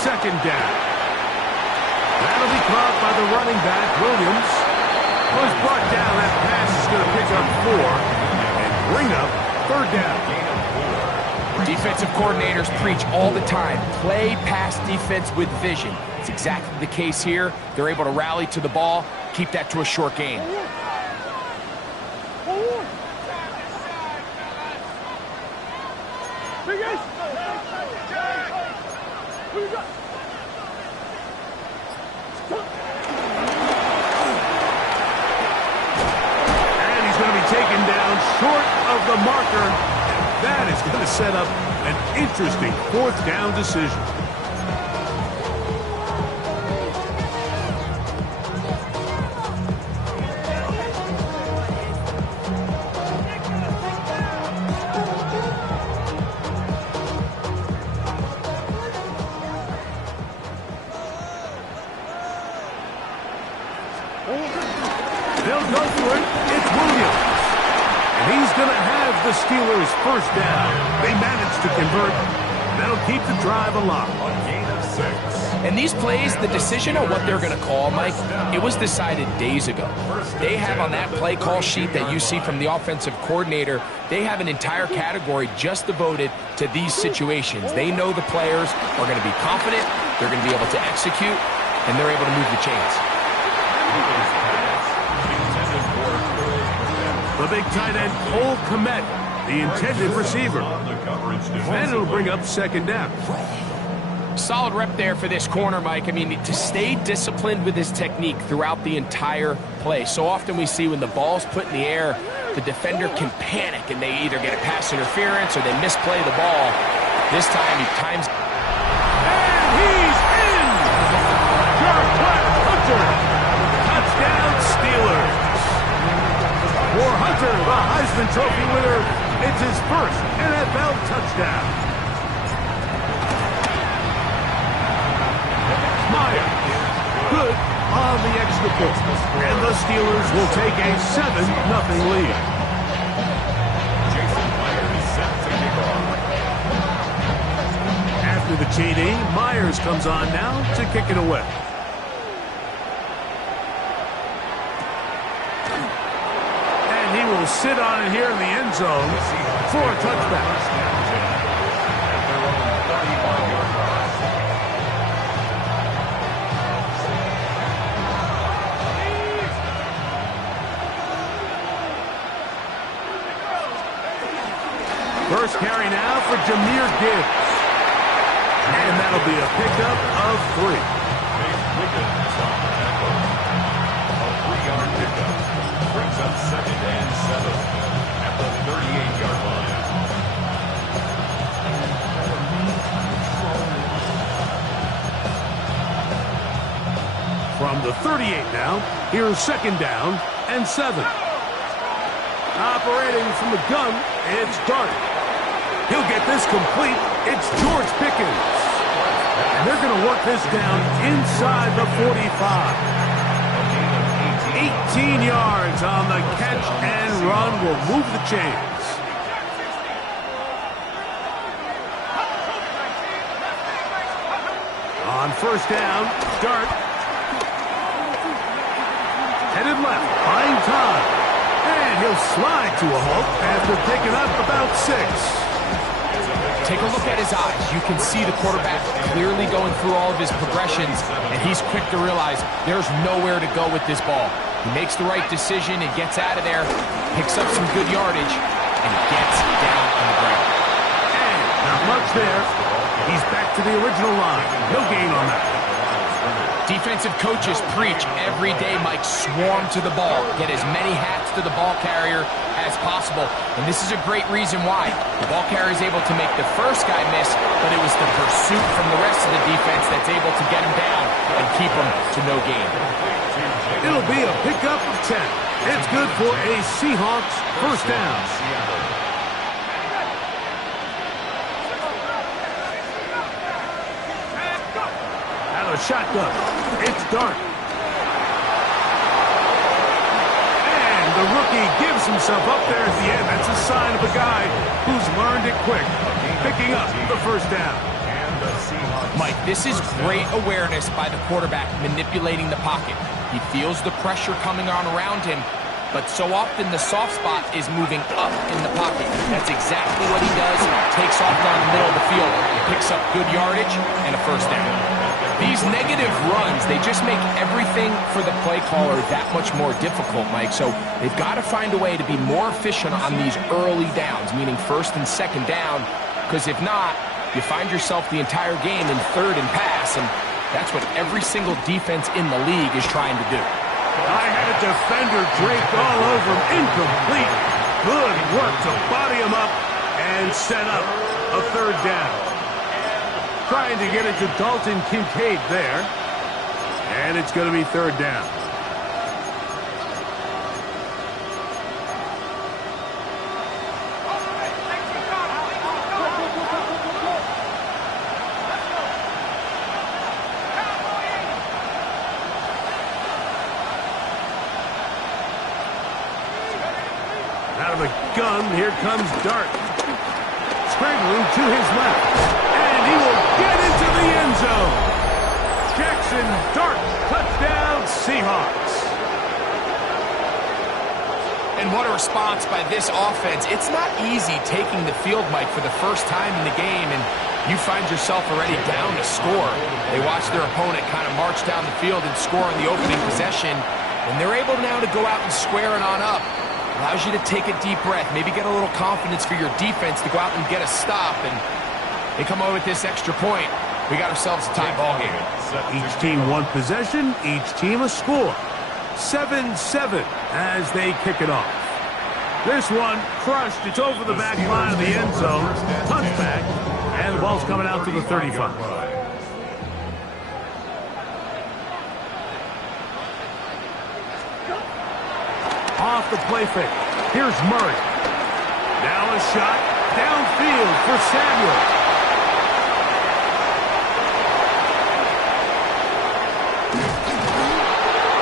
second down. That'll be caught by the running back, Williams. Was brought down. That pass is going to pick up 4 and bring up third down. Defensive coordinators preach all the time, play pass defense with vision. It's exactly the case here. They're able to rally to the ball, keep that to a short gain. And he's going to be taken down short of the marker. That is going to set up an interesting fourth down decision. They'll go for it. It's Williams. And he's going to have the Steelers first down. They managed to convert. That'll keep the drive alive. A gain of 6. And these plays, the decision on what they're going to call, Mike, it was decided days ago. They have on that play call sheet that you see from the offensive coordinator, they have an entire category just devoted to these situations. They know the players are going to be confident, they're going to be able to execute, and they're able to move the chains. The big tight end, Cole Kmet, the intended receiver. And it'll bring up second down. Solid rep there for this corner, Mike. I mean, to stay disciplined with his technique throughout the entire play. So often we see when the ball's put in the air, the defender can panic and they either get a pass interference or they misplay the ball. This time he times. And he's in! Jarquette Hunter! Touchdown Steelers! For Hunter, the Heisman Trophy winner, it's his first NFL touchdown. Meyer, good on the extra point. And the Steelers will take a 7-0 lead. After the TD, Myers comes on now to kick it away. He will sit on it here in the end zone for a touchback. First carry now for Jahmyr Gibbs. And that'll be a pickup of 3. A 3-yard pickup. Brings up second and 7 at the 38-yard line. From the 38 now, here's second down and 7. Operating from the gun, it's Dart. He'll get this complete. It's George Pickens. And they're going to work this down inside the 45. 18 yards on the catch and run will move the chains. On first down, Dart. Headed left, buying time. And he'll slide to a halt after picking up about 6. Take a look at his eyes. You can see the quarterback clearly going through all of his progressions, and he's quick to realize there's nowhere to go with this ball. He makes the right decision and gets out of there, picks up some good yardage, and gets down on the ground. And not much there. He's back to the original line. No gain on that. Defensive coaches preach every day, Mike, swarm to the ball. Get as many hats to the ball carrier as possible. And this is a great reason why. The ball carrier is able to make the first guy miss, but it was the pursuit from the rest of the defense that's able to get him down and keep him to no gain. It'll be a pickup of 10. It's good for a Seahawks first down. Out of shotgun, it's Dart. And the rookie gives himself up there at the end. That's a sign of a guy who's learned it quick. Picking up the first down. And the Seahawks Mike, this is great awareness by the quarterback manipulating the pocket. He feels the pressure coming on around him, but so often the soft spot is moving up in the pocket. That's exactly what he does. Takes off down the middle of the field, picks up good yardage, and a first down. These negative runs, they just make everything for the play caller that much more difficult, Mike. So they've got to find a way to be more efficient on these early downs, meaning first and second down, because if not, you find yourself the entire game in third and pass, and that's what every single defense in the league is trying to do. I had a defender draped all over him, incomplete. Good work to body him up and set up a third down. Trying to get it to Dalton Kincaid there, and it's going to be third down. Out of the gun, here comes Dart. Scrambling to his left. And he will get into the end zone. Jackson Dart, touchdown Seahawks. And what a response by this offense. It's not easy taking the field, Mike, for the first time in the game, and you find yourself already down to score. They watch their opponent kind of march down the field and score on the opening possession, and they're able now to go out and square it on up. Allows you to take a deep breath, maybe get a little confidence for your defense to go out and get a stop, and they come away with this extra point. We got ourselves a tie ball game. Each team one possession, each team a score. 7-7 as they kick it off. This one crushed. It's over the back line of the end zone. Touchback, and the ball's coming out to the 35. Off the play fake. Here's Murray. Now a shot downfield for Samuel.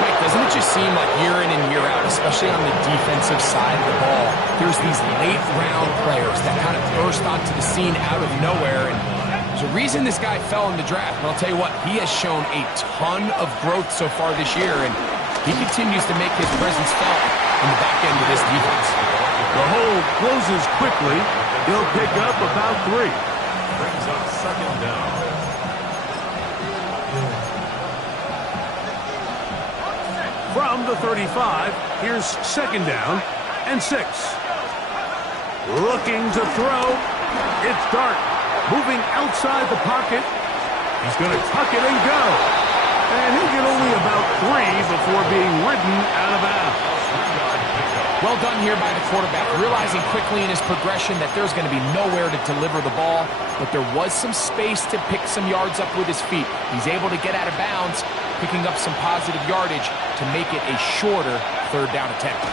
Mike, doesn't it just seem like year in and year out, especially on the defensive side of the ball, there's these late round players that kind of burst onto the scene out of nowhere, and there's a reason this guy fell in the draft. And I'll tell you what, he has shown a ton of growth so far this year, and he continues to make his presence felt in the back end of this defense. The hole closes quickly. He'll pick up about 3. Brings up second down. From the 35, here's second down and 6. Looking to throw. It's Dart. Moving outside the pocket. He's going to tuck it and go. And he'll get only about 3 before being ridden out of bounds. Well done here by the quarterback, realizing quickly in his progression that there's going to be nowhere to deliver the ball, but there was some space to pick some yards up with his feet. He's able to get out of bounds, picking up some positive yardage to make it a shorter third down attempt.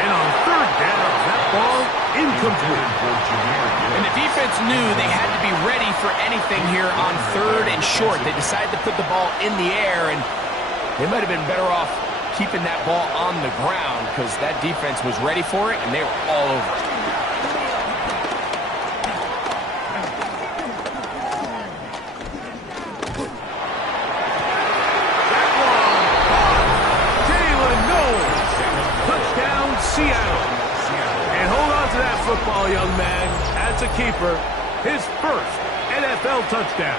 And on third down, that ball incomplete. And the defense knew they had to be ready for anything here on third and short. They decided to put the ball in the air, and they might have been better off keeping that ball on the ground because that defense was ready for it, and they were all over it. That one, Jalen Knowles, touchdown Seattle. And hold on to that football, young man. That's a keeper. His first NFL touchdown.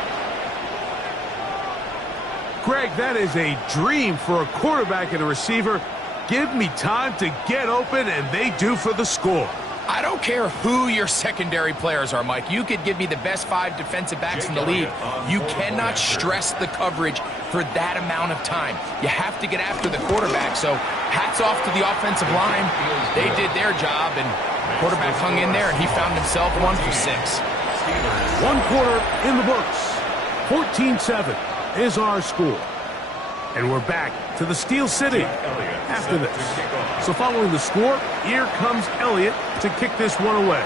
Greg, that is a dream for a quarterback and a receiver. Give me time to get open, and they do for the score. I don't care who your secondary players are, Mike. You could give me the best 5 defensive backs in the league. You cannot stress the coverage for that amount of time. You have to get after the quarterback, so hats off to the offensive line. They did their job, and the quarterback hung in there, and he found himself 1 for 6. 1 quarter in the books. 14-7 is our score. And we're back to the Steel City after this. So following the score, here comes Elliott to kick this one away.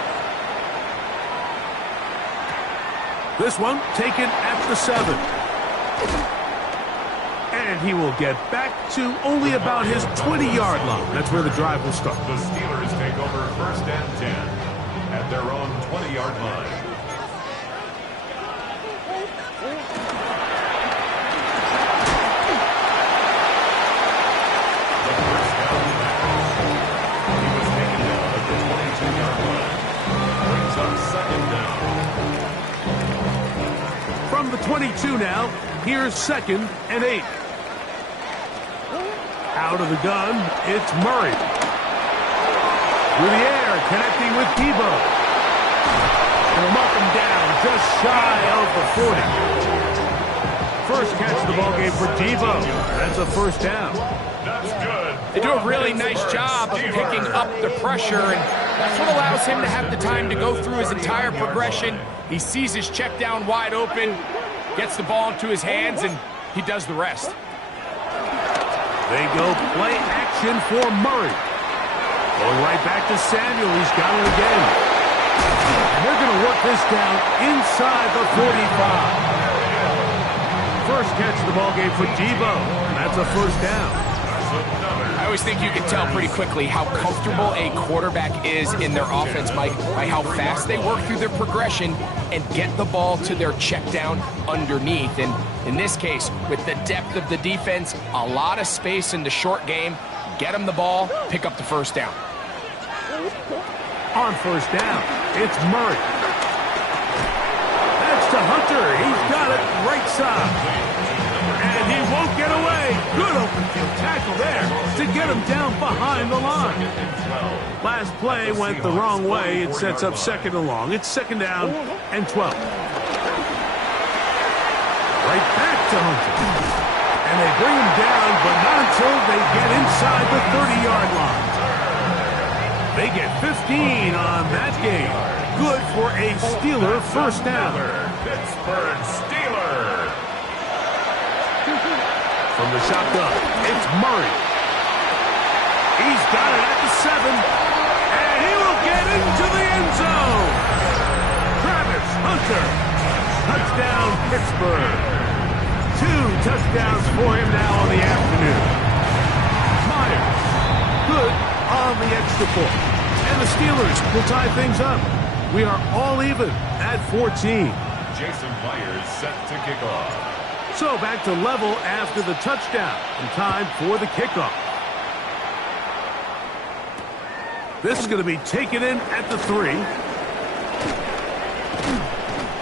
This one taken at the 7. And he will get back to only about his 20-yard line. That's where the drive will start. The Steelers take over first and 10 at their own 20-yard line. 22 now. Here's 2nd and 8. Out of the gun, it's Murray. Through the air, connecting with Debo. And him up and down, just shy of the 40. First catch of the ballgame for Debo. That's a first down. That's good. They do a really nice job of picking up the pressure, and that's what allows him to have the time to go through his entire progression. He sees his check down wide open, gets the ball into his hands, and he does the rest. They go play action for Murray. Going right back to Samuel. He's got it again. And they're going to work this down inside the 45. First catch of the ballgame for Debo. And that's a first down. I always think you can tell pretty quickly how comfortable a quarterback is in their offense, Mike, by how fast they work through their progression and get the ball to their check down underneath. And in this case, with the depth of the defense, a lot of space in the short game, get them the ball, pick up the first down. On first down, it's Murray. That's to Hunter. He's got it right side. And he won't get away. Good open field tackle there to get him down behind the line. Last play went the wrong way. It sets up 2nd and long. It's 2nd down and 12. Right back to Hunter. And they bring him down, but not until they get inside the 30-yard line. They get 15 on that game. Good for a Steeler first down. Pittsburgh Steelers. From the shotgun, it's Murray. He's got it at the 7, and he will get into the end zone. Travis Hunter, touchdown Pittsburgh. 2 touchdowns for him now on the afternoon. Myers, good on the extra point. And the Steelers will tie things up. We are all even at 14. Jason Myers set to kick off. So back to level after the touchdown, and time for the kickoff. This is going to be taken in at the 3.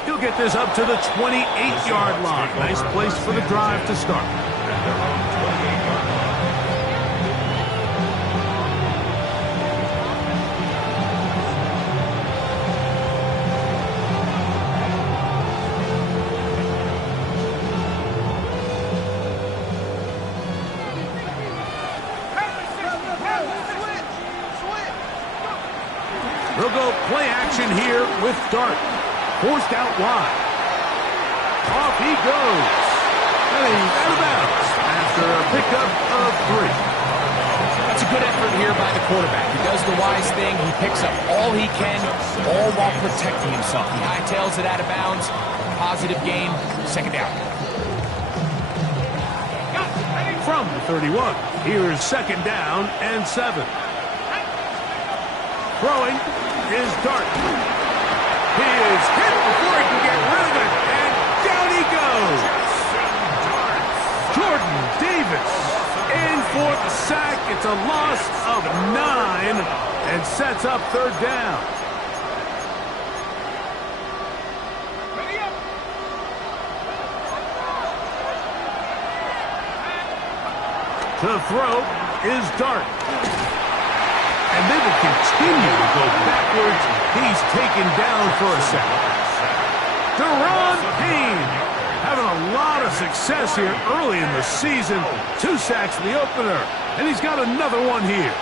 He'll get this up to the 28-yard line. Nice place for the drive to start. They'll go play action here with Dart. Forced out wide. Off he goes. And he's out of bounds after a pickup of 3. That's a good effort here by the quarterback. He does the wise thing. He picks up all he can, all while protecting himself. He hightails it out of bounds. Positive gain. 2nd down. From the 31, here's 2nd down and 7. Throwing is Dart. He is hit before he can get rid of it, and down he goes. Jordan Davis in for the sack. It's a loss of 9 and sets up 3rd down. To throw is Dart. And they will continue to go backwards. He's taken down for a sack. Deron Payne having a lot of success here early in the season. 2 sacks in the opener, and he's got another one here.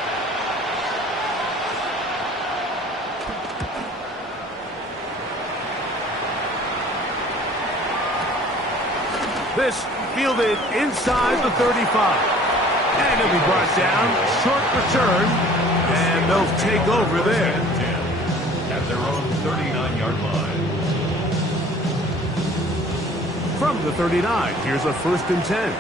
This fielded inside the 35. And he'll be brought down. Short return. And they'll take over there. At their own 39-yard line. From the 39, here's a 1st and 10.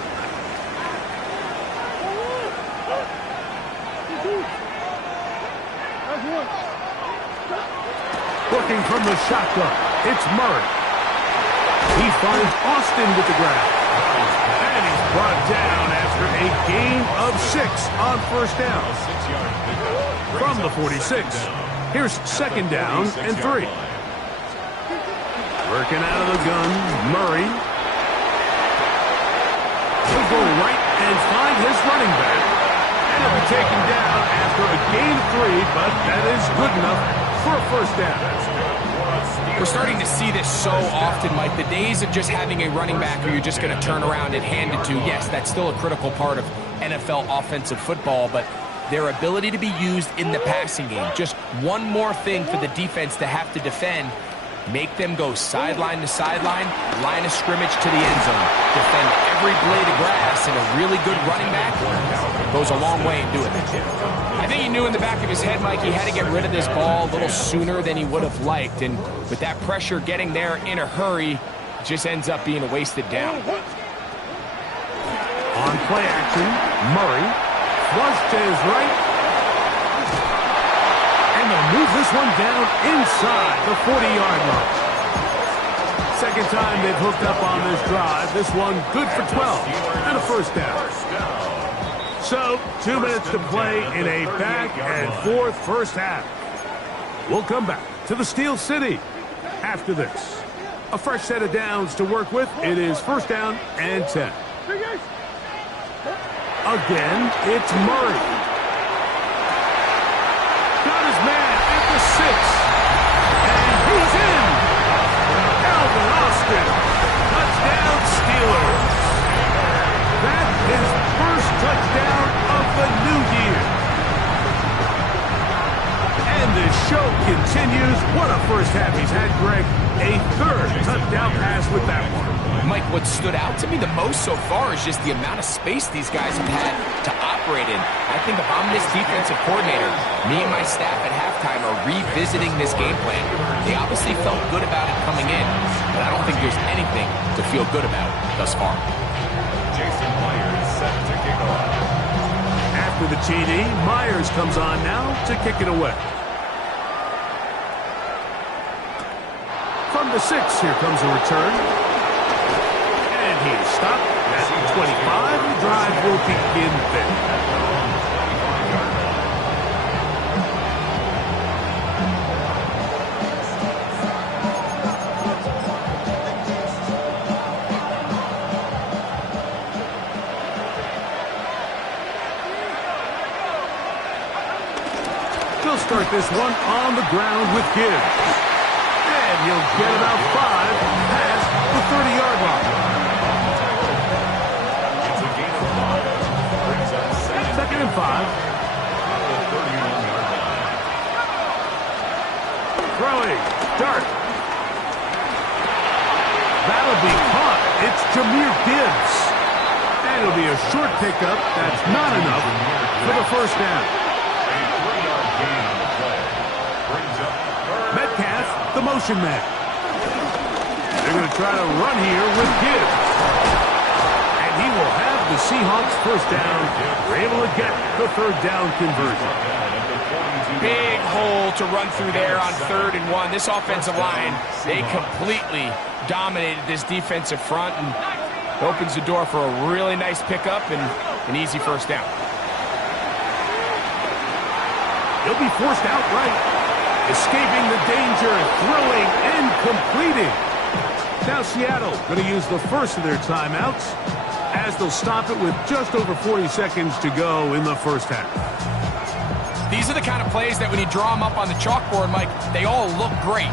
Working from the shotgun, it's Murray. He finds Austin with the grab. And he's brought down after a gain of 6 on 1st down. From the 46, here's 2nd down and 3. Working out of the gun, Murray. He'll go right and find his running back. And he'll be taken down after a gain of 3, but that is good enough for a first down. We're starting to see this so often, Mike. The days of just having a running back who you're just going to turn around and hand it to, yes, that's still a critical part of NFL offensive football, but their ability to be used in the passing game, just one more thing for the defense to have to defend, make them go sideline to sideline, line of scrimmage to the end zone, defend every blade of grass, and a really good running back goes a long way in doing it. I think he knew in the back of his head, Mike, he had to get rid of this ball a little sooner than he would have liked, and with that pressure getting there in a hurry, it just ends up being a wasted down. On play action, Murray flush to his right. And they'll move this one down inside the 40-yard line. Second time they've hooked up on this drive. This one good for 12 and a first down. So, 2 minutes to play in a back-and-forth first half. We'll come back to the Steel City after this. A fresh set of downs to work with. It is first down and 10. Again, it's Murray. Got his man at the 6. And he's in. Alvin Austin. Touchdown Steelers. That is first touchdown of the new year. And the show continues. What a first half he's had, Greg. A third touchdown pass with that one. Mike, what stood out to me the most so far is just the amount of space these guys have had to operate in. I think if I'm this defensive coordinator, me and my staff at halftime are revisiting this game plan. They obviously felt good about it coming in, but I don't think there's anything to feel good about thus far. Jason Myers set to kick off. After the TD, Myers comes on now to kick it away. From the 6, here comes a return. And he's stopped at 25. The drive will begin there. He'll start this one on the ground with Gibbs. And he'll get about 5 past the 30-yard line. It's a gain of 5. Brings up Second and 5. the 31-yard line. Throwing. Dart. That'll be caught. It's Jahmyr Gibbs. And it'll be a short pickup. That's not enough for the first down. A 3-yard gain on the play. Brings up Metcalf, the motion man. They're going to try to run here with Gibbs. And he will have the Seahawks first down. They're able to get the third down conversion. Big hole to run through there on 3rd and 1. This offensive line, they completely dominated this defensive front and opens the door for a really nice pickup and an easy first down. He'll be forced outright, escaping the danger, throwing and completing. Now Seattle going to use the first of their timeouts as they'll stop it with just over 40 seconds to go in the first half. These are the kind of plays that when you draw them up on the chalkboard, Mike, they all look great.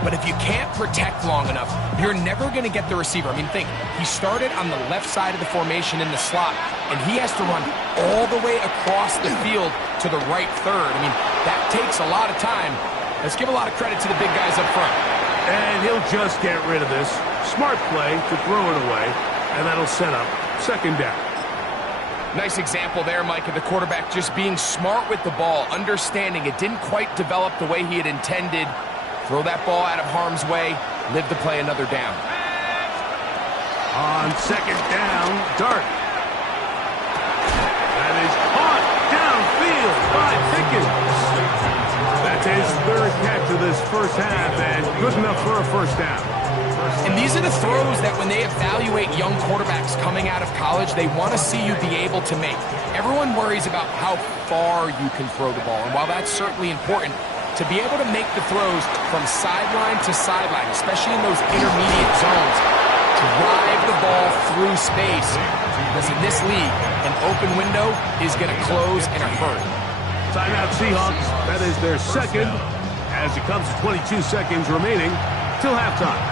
But if you can't protect long enough, you're never going to get the receiver. I mean, think, he started on the left side of the formation in the slot, and he has to run all the way across the field to the right third. I mean, that takes a lot of time. Let's give a lot of credit to the big guys up front. And he'll just get rid of this. Smart play to throw it away, and that'll set up second down. Nice example there, Mike, of the quarterback just being smart with the ball, understanding it didn't quite develop the way he had intended. Throw that ball out of harm's way, live to play another down. On second down, Dart. That is caught downfield by Pickens. That's his third catch of this first half, and good enough for a first down. And these are the throws that when they evaluate young quarterbacks coming out of college, they want to see you be able to make. Everyone worries about how far you can throw the ball, and while that's certainly important, to be able to make the throws from sideline to sideline, especially in those intermediate zones, drive the ball through space. Because in this league, an open window is going to close in a hurry. Timeout Seahawks. That is their second as it comes to 22 seconds remaining till halftime.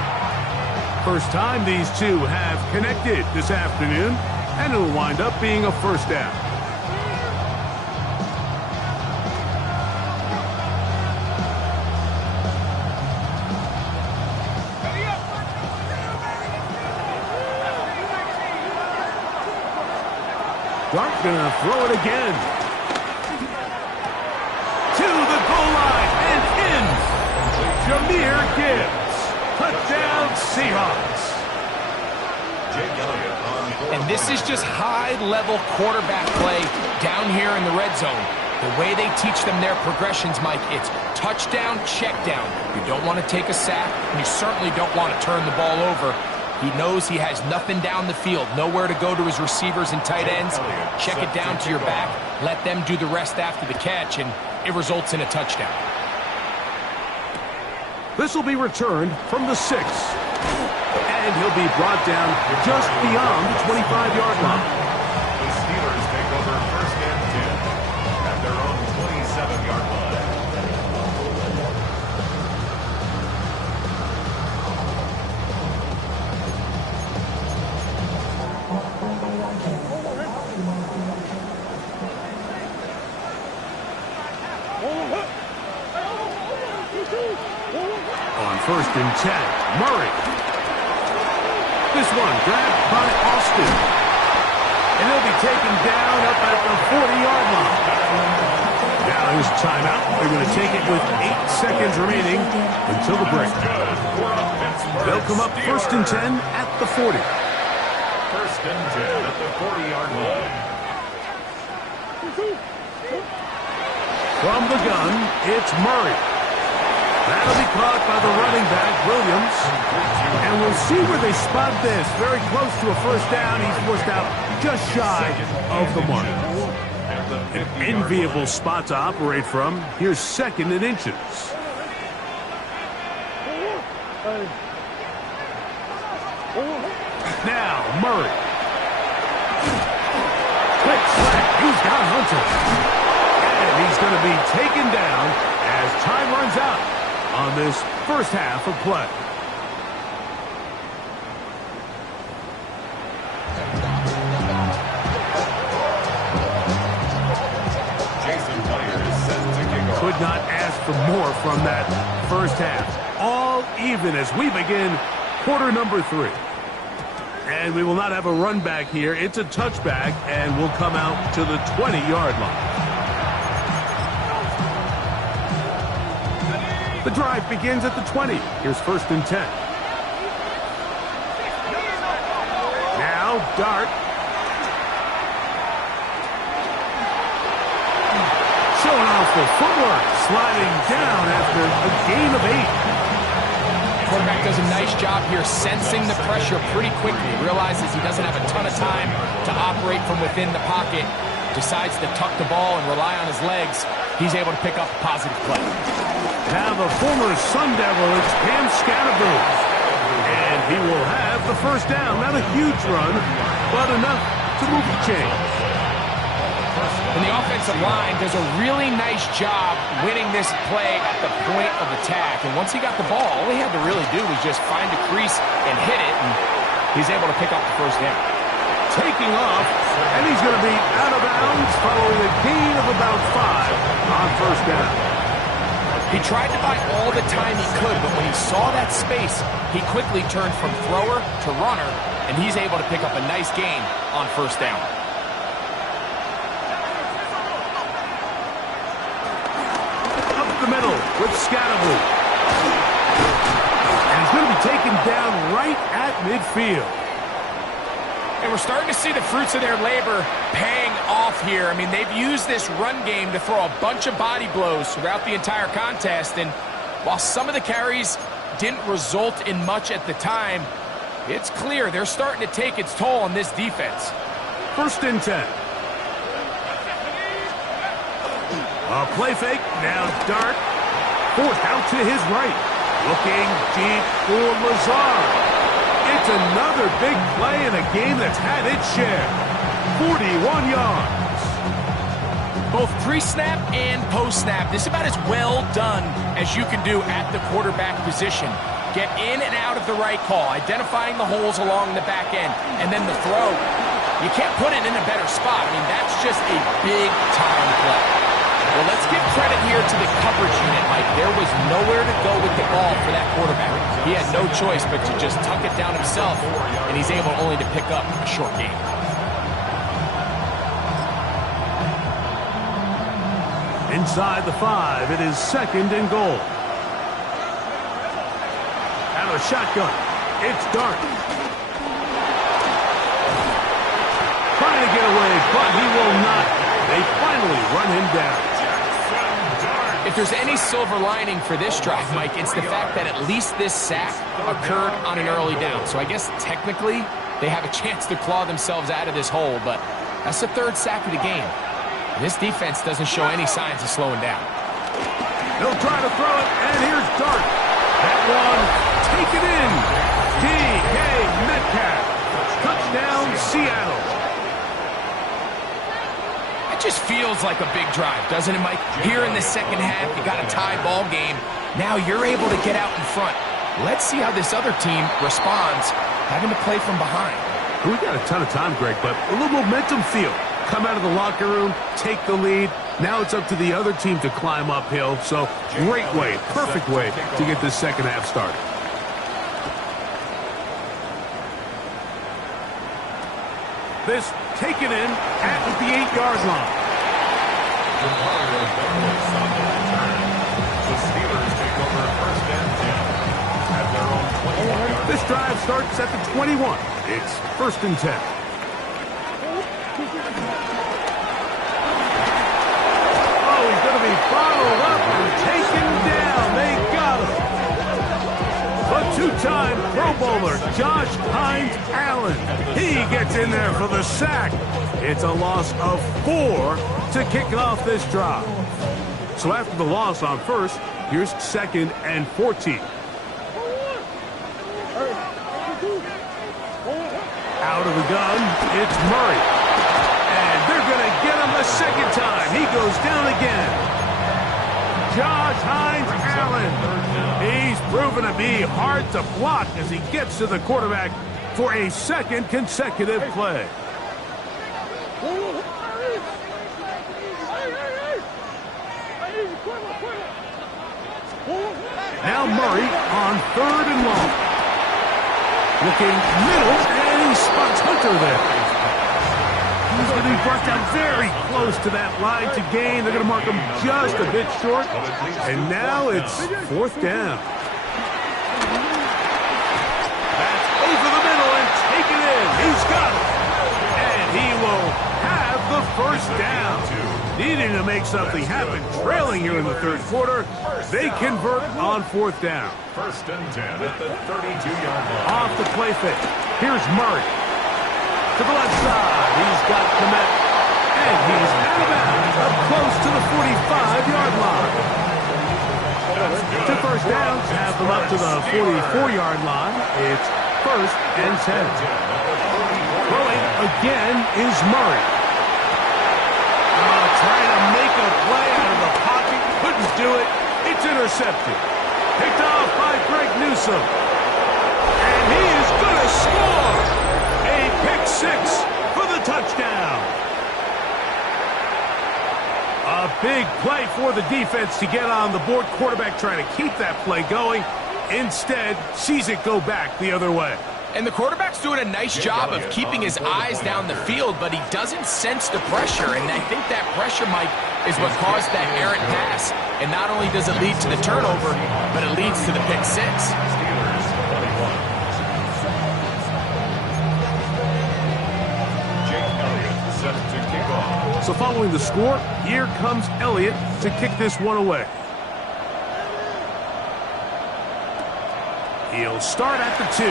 First time these two have connected this afternoon, and it'll wind up being a first down. Dart gonna throw it again. To the goal line and in. Jahmyr Gibbs. Touchdown Seahawks. And this is just high-level quarterback play down here in the red zone. The way they teach them their progressions, Mike, it's touchdown, check down. You don't want to take a sack, and you certainly don't want to turn the ball over. He knows he has nothing down the field, nowhere to go to his receivers and tight ends. Check it down to your back, let them do the rest after the catch, and it results in a touchdown. This will be returned from the 6. And he'll be brought down just beyond the 25-yard line. The Steelers take over first and 10 at their own 27-yard line. On first and 10, Murray. This one grabbed by Austin. And he'll be taken down up at the 40-yard line. Now here's a timeout. They're going to take it with 8 seconds remaining until the break. They'll come up first and 10 at the 40. First and 10 at the 40-yard line. From the gun, it's Murray. That'll be caught by the running back, Williams. And we'll see where they spot this. Very close to a first down. He's forced out just shy of the mark. An enviable spot to operate from. Here's second and inches. Now, Murray. Quick slap. He's got Hunter. And he's going to be taken down as time runs out on this first half of play. Could not ask for more from that first half. All even as we begin quarter number 3. And we will not have a run back here. It's a touchback, and we'll come out to the 20-yard line. The drive begins at the 20. Here's first and 10. Now, Dart. Showing off the footwork, sliding down after a gain of 8. Quarterback does a nice job here sensing the pressure pretty quickly. Realizes he doesn't have a ton of time to operate from within the pocket. Decides to tuck the ball and rely on his legs. He's able to pick up a positive play. Now the former Sun Devil, it's Cam Scatterboom. And he will have the first down. Not a huge run, but enough to move the chains. And the offensive line does a really nice job winning this play at the point of attack. And once he got the ball, all he had to really do was just find a crease and hit it, and he's able to pick up the first down. Taking off, and he's going to be out of bounds following a gain of about 5 on first down. He tried to buy all the time he could, but when he saw that space, he quickly turned from thrower to runner, and he's able to pick up a nice gain on first down. Up the middle with Scatterboom. And he's going to be taken down right at midfield. And we're starting to see the fruits of their labor paying off here. I mean, they've used this run game to throw a bunch of body blows throughout the entire contest. And while some of the carries didn't result in much at the time, it's clear they're starting to take its toll on this defense. First and 10. A play fake. Now Dart. Forced out to his right. Looking deep for Lazard. It's It's another big play in a game that's had its share. 41 yards. Both pre-snap and post-snap, this is about as well done as you can do at the quarterback position. Get in and out of the right call, identifying the holes along the back end, and then the throw. You can't put it in a better spot. I mean, that's just a big-time play. Well, let's give credit here to the coverage unit, Mike. There was nowhere to go with the ball for that quarterback. He had no choice but to just tuck it down himself, and he's able only to pick up a short gain. Inside the 5, it is 2nd and goal. Out of the shotgun, it's Dart. Trying to get away, but he will not. They finally run him down. If there's any silver lining for this drive, Mike, it's the fact that at least this sack occurred on an early down. So I guess technically they have a chance to claw themselves out of this hole, but that's the 3rd sack of the game. This defense doesn't show any signs of slowing down. They'll try to throw it, and here's Dart. That one, take it in. D.K. Metcalf. Touchdown, Seattle. It just feels like a big drive, doesn't it, Mike? Here in the second half, you got a tie ball game. Now you're able to get out in front. Let's see how this other team responds, having to play from behind. We got a ton of time, Greg, but a little momentum feel. Come out of the locker room, take the lead. Now it's up to the other team to climb uphill. So great way, perfect way to get this second half started. This taken in at the 8-yard line. The Steelers take over 1st and 10 at their own 21-yard. This drive starts at the 21. It's 1st and 10. Followed up and taken down. They got him. The 2-time Pro Bowler, Josh Hines-Allen. He gets in there for the sack. It's a loss of 4 to kick off this drive. So after the loss on 1st, here's 2nd and 14. Out of the gun, it's Murray. And they're going to get him a 2nd time. He goes down again. Josh Hines-Allen. He's proven to be hard to block as he gets to the quarterback for a 2nd consecutive play. Now Murray on 3rd and long. Looking middle, and he spots Hunter there. He's going to be brought down very close to that line to gain. They're going to mark him just a bit short. And now it's 4th down. That's over the middle and taken in. He's got it. And he will have the 1st down. Needing to make something happen. Trailing here in the 3rd quarter. They convert on 4th down. 1st and 10 at the 32-yard line. Off the play fake. Here's Murray. To the left side, he's got Komet, and he's out of bounds, up close to the 45-yard line. 2 first downs, have them up to the 44-yard line. It's 1st and 10. Throwing again is Murray. Trying to make a play out of the pocket, couldn't do it. It's intercepted. Picked off by Greg Newsome. And he is going to score. A pick 6 for the touchdown. A big play for the defense to get on the board. Quarterback trying to keep that play going. Instead, sees it go back the other way. And the quarterback's doing a nice job of keeping his eyes down the field, but he doesn't sense the pressure. And I think that pressure, Mike, is what caused that errant pass. And not only does it lead to the turnover, but it leads to the pick 6. So following the score, here comes Elliott to kick this one away. He'll start at the 2.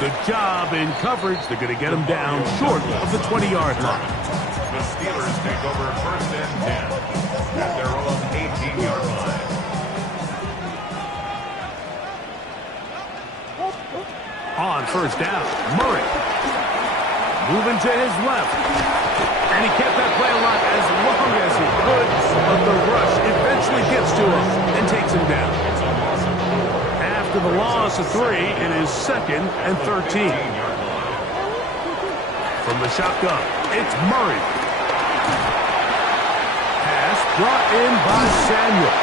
Good job in coverage. They're going to get him down short of the 20-yard line. The Steelers take over 1st and 10 at their own 18-yard line. On first down, Murray. Moving to his left. And he kept that play alive as long as he could, but the rush eventually gets to him and takes him down. After the loss of 3, it is 2nd and 13. From the shotgun, it's Murray. Pass brought in by Samuel.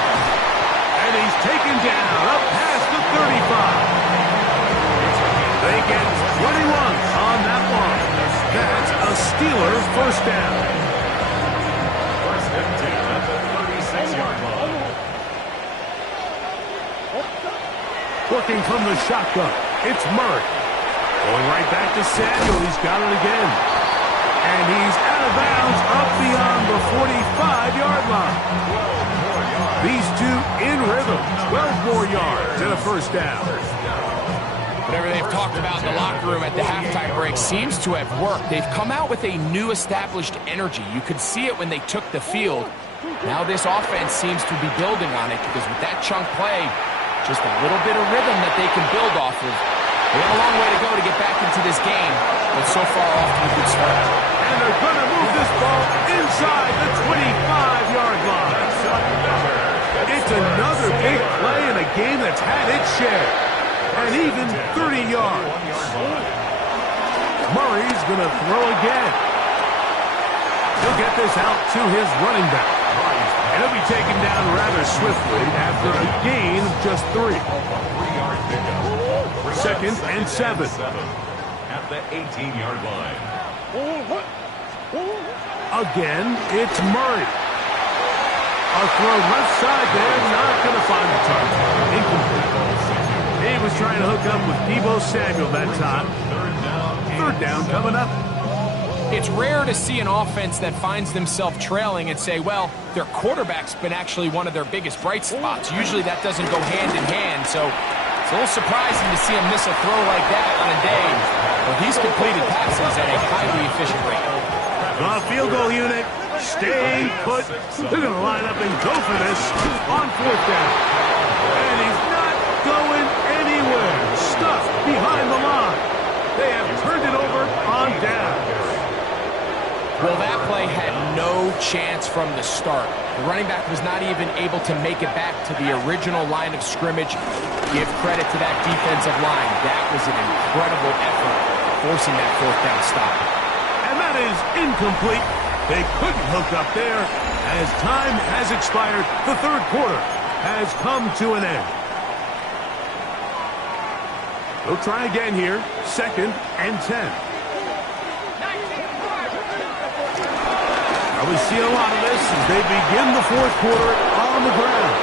And he's taken down up past the 35. They get 21 on that one. That's a Steelers first down. First and 10 at the 36-yard line. Working from the shotgun, it's Murray. Going right back to Samuel. He's got it again. And he's out of bounds up beyond the 45-yard line. These two in rhythm. 12 more yards and a first down. Whatever they've talked about in the locker room at the halftime break seems to have worked. They've come out with a new established energy. You could see it when they took the field. Now this offense seems to be building on it because with that chunk play, just a little bit of rhythm that they can build off of. They have a long way to go to get back into this game, but so far off to a good start. And they're going to move this ball inside the 25-yard line. It's another big play in a game that's had its share. And even 30 yards. Murray's going to throw again. He'll get this out to his running back. And he'll be taken down rather swiftly after a gain of just 3. 2nd and 7. At the 18-yard line. Again, it's Murray. A throw left side there, not going to find the target. Incomplete. He was trying to hook up with Deebo Samuel that time. Third down coming up. It's rare to see an offense that finds themselves trailing and say, well, their quarterback's been actually one of their biggest bright spots. Usually that doesn't go hand in hand, so it's a little surprising to see him miss a throw like that on a day where he's completed passes at a highly efficient rate. The field goal unit, stay put. They're going to line up and go for this on 4th down. And he's not going anywhere. Stuck behind the line. They have turned it over on down. Well, that play had no chance from the start. The running back was not even able to make it back to the original line of scrimmage. Give credit to that defensive line. That was an incredible effort, forcing that 4th down stop. And that is incomplete. They couldn't hook up there. As time has expired, the 3rd quarter has come to an end. They'll try again here. 2nd and 10. Now we see a lot of this as they begin the 4th quarter on the ground.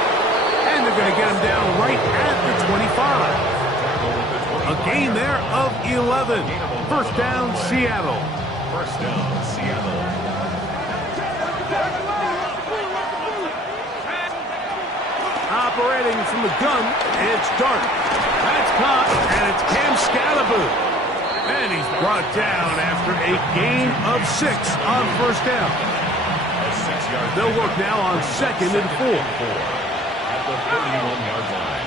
And they're going to get him down right at the 25. A gain there of 11. First down, Seattle. First down, Seattle. Operating from the gun, it's Dart. That's caught, and it's Cam Scalaboo. And he's brought down after a gain of 6 on first down. They'll work now on 2nd and 4. At the 31-yard line.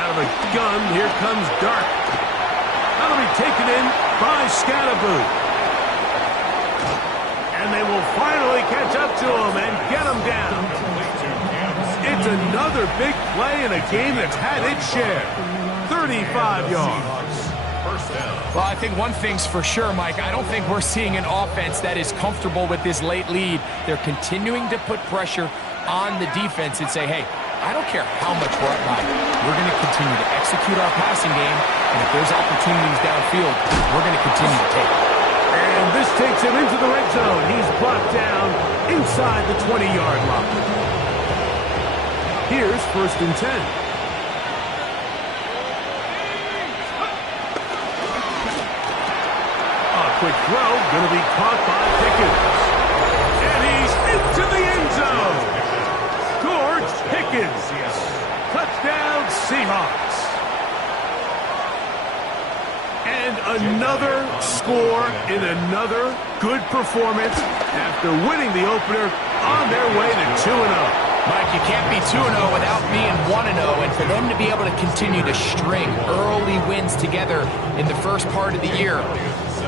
Out of the gun, here comes Dart. That'll be taken in by Scalaboo. And they will finally catch up to him and get him down. It's another big play in a game that's had its share. 35 yards. First down. Well, I think one thing's for sure, Mike. I don't think we're seeing an offense that is comfortable with this late lead. They're continuing to put pressure on the defense and say, hey, I don't care how much we're up by. We're going to continue to execute our passing game, and if there's opportunities downfield, we're going to continue to take it. And this takes him into the red zone. He's brought down inside the 20-yard line. Here's 1st and 10. Quick throw, going to be caught by Pickens. And he's into the end zone. George Pickens. Touchdown, Seahawks. And another score in another good performance after winning the opener on their way to 2-0. Mike, you can't be 2-0 without being 1-0, and for them to be able to continue to string early wins blends together in the first part of the year.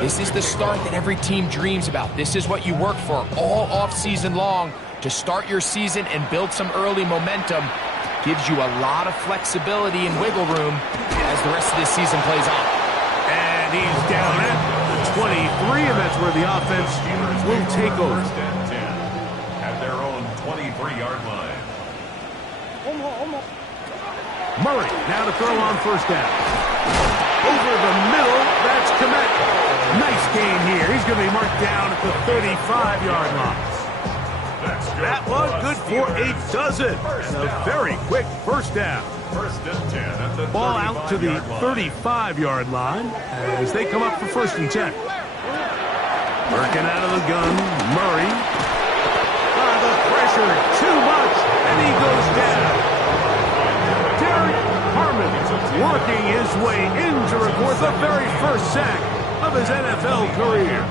This is the start that every team dreams about. This is what you work for all off-season long to start your season and build some early momentum. Gives you a lot of flexibility and wiggle room as the rest of this season plays on. And he's down at the 23, and that's where the offense will take over. First and 10 at their own 23-yard line. Murray now to throw on first down. Over the middle, that's Komet. Nice gain here. He's going to be marked down at the 35-yard line. That one good for a dozen. And a very quick first down. First and 10 at the Ball out to the 35-yard line as they come up for first and 10. Working out of the gun, Murray. The pressure, too much, and he goes down. Derek Harmon working his way in to record the very first sack of his NFL career.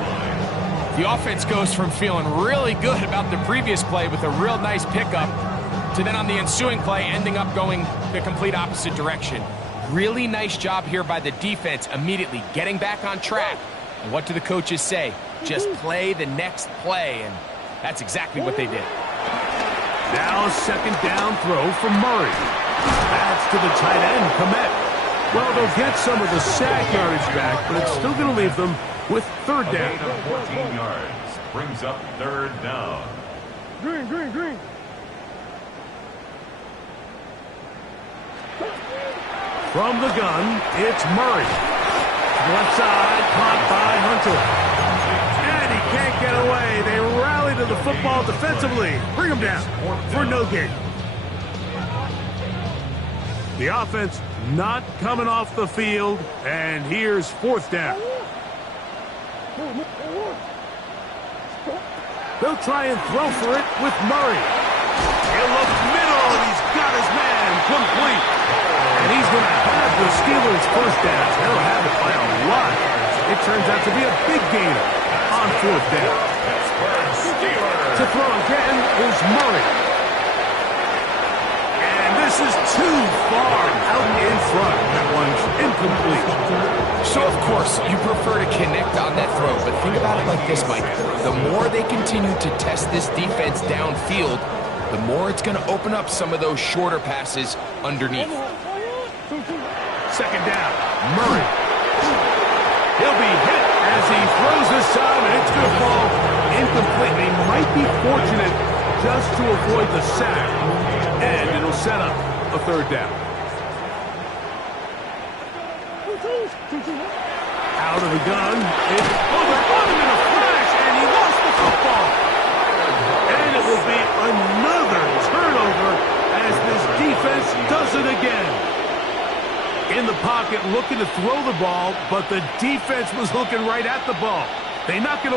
The offense goes from feeling really good about the previous play with a real nice pickup to then on the ensuing play ending up going the complete opposite direction. Really nice job here by the defense immediately getting back on track. And what do the coaches say? Just play the next play, and that's exactly what they did. Now a second down throw from Murray. That's to the tight end, Komet. Well, they'll get some of the sack yardage back, but it's still going to leave them with third down. A gain of 14 yards brings up third down. Green. From the gun, it's Murray. Left side, caught by Hunter. And he can't get away. They rally to the football defensively. Bring him down for no gain. The offense not coming off the field, and here's fourth down. They'll try and throw for it with Murray. He'll look middle, and he's got his man complete. And he's going to have the Steelers first down. They'll have it by a lot. It turns out to be a big gainer on fourth down. To throw again is Murray. And this is too far out in front. That one's incomplete. So, of course, you prefer to connect on that throw, but think about it like this, Mike. The more they continue to test this defense downfield, the more it's going to open up some of those shorter passes underneath. Second down, Murray. He'll be hit as he throws this time, and it's going to fall incomplete. They might be fortunate just to avoid the sack, and it'll set up a third down. Out of the gun, it's over on him in a flash, and he lost the football. And it will be another turnover as this defense does it again. In the pocket, looking to throw the ball, but the defense was looking right at the ball. They knock it away.